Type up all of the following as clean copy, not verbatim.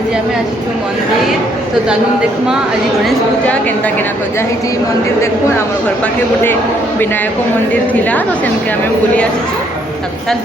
आज आम आसचु मंदिर तो तालुम देखमा आज गणेश पूजा केन्ता केना सजा होती मंदिर देखु आम घर पाखे गोटे विनायक मंदिर थिला तो सेनके आम बुली आसचु चल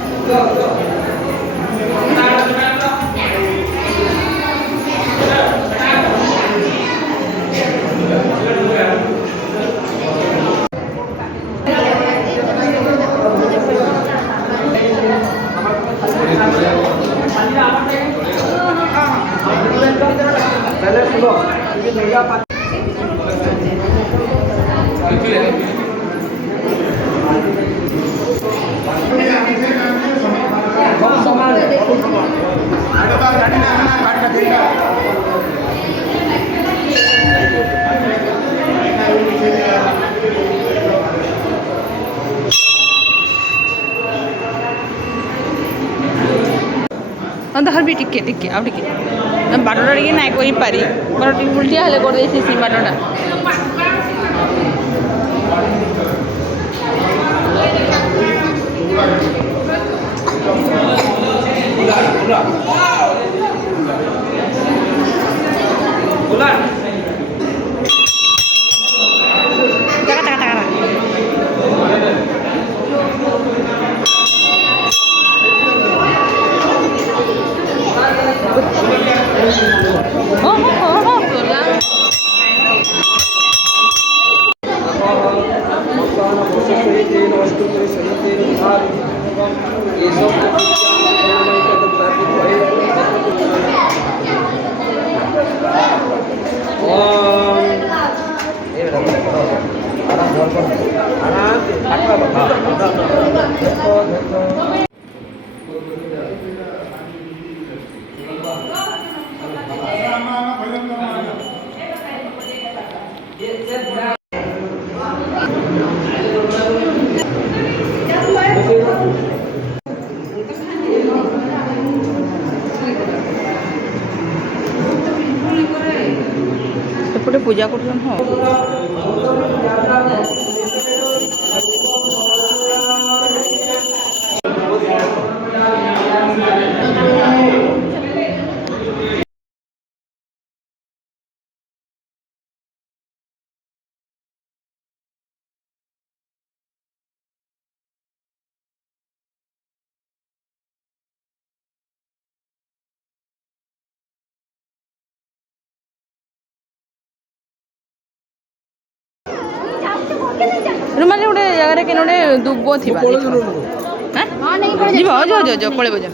हरबी टिके टिके आउ टिके बाटटा टिके ना कोई पारी मोर टिके उल्टिया हेले कर देछि सी बाटटा एपटे पूजा कर रुमाली गोटे जगह के गोटे दुब थी जो पड़े जा